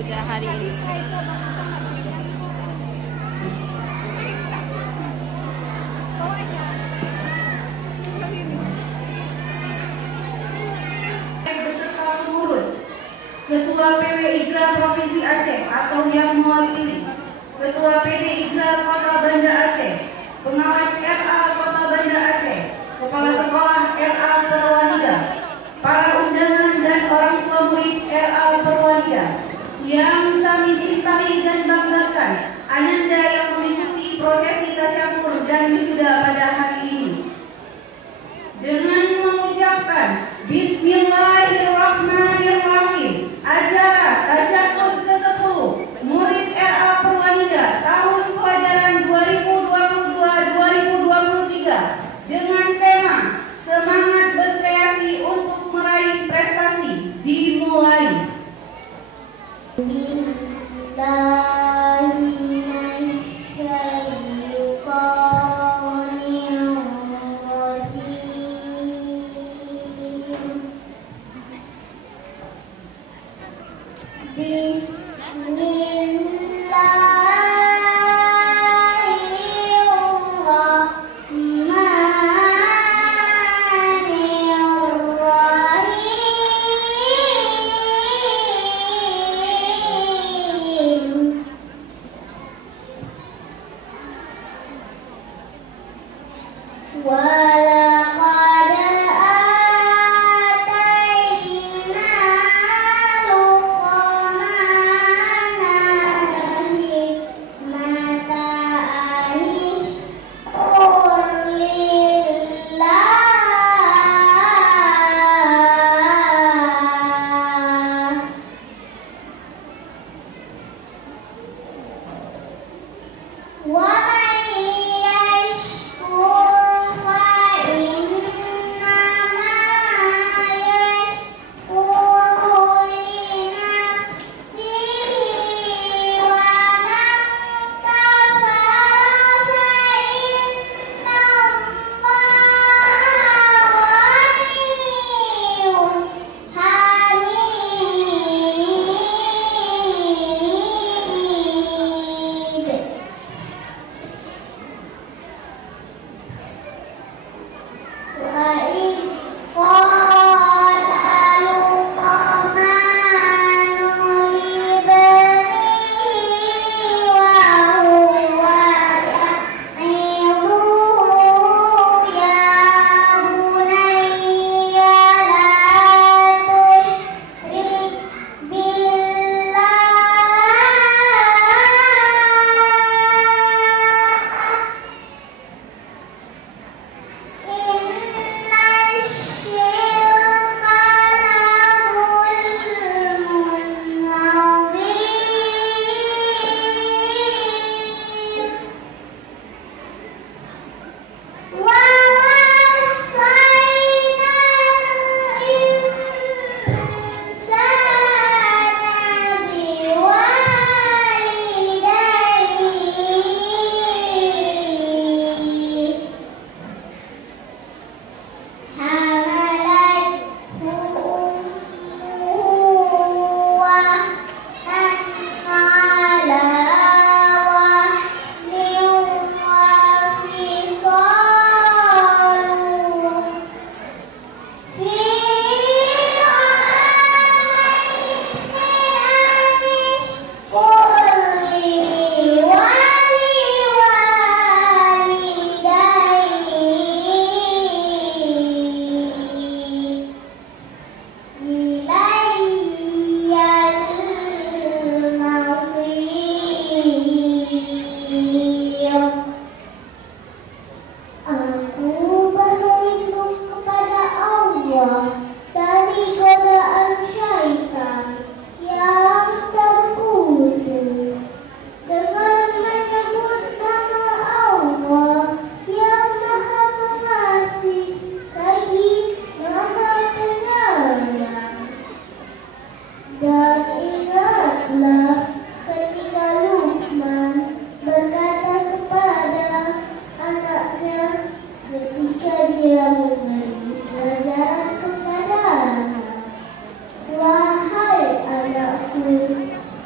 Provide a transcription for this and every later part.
pada hari ini. Ketua PW IGRA Provinsi Aceh atau yang mewakili Ketua PD IGRA Kota Banda Aceh, Pengawas RA Kota Banda Aceh, Kepala Sekolah RA Purwanida, para undangan dan orang tua murid RA Purwanida yang kami cintai dan banggakan, Ananda yang mengikuti prosesi tasyakur dan wisuda pada hari ini. Dengan mengucapkan Bismillahirrahmanirrahim, acara tasyakur ke-10 murid RA Purwanida tahun pelajaran 2022-2023 dengan tema Semangat Berkreasi untuk Meraih Prestasi dimulai.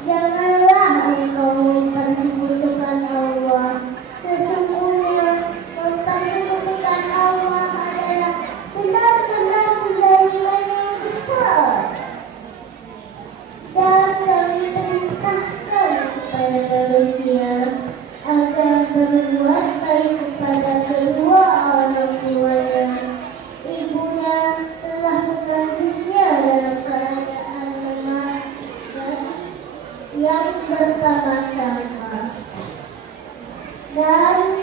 Janganlah engkau mempersekutukan Allah. Sesungguhnya mempersekutukan Allah adalah benar-benar kezaliman yang besar. Dan kami perintahkan kepada manusia agar berbuat baik kepada kedua orang tuanya. Ibunya telah mengandungnya dalam keadaan lemah yang bersama-sama, dan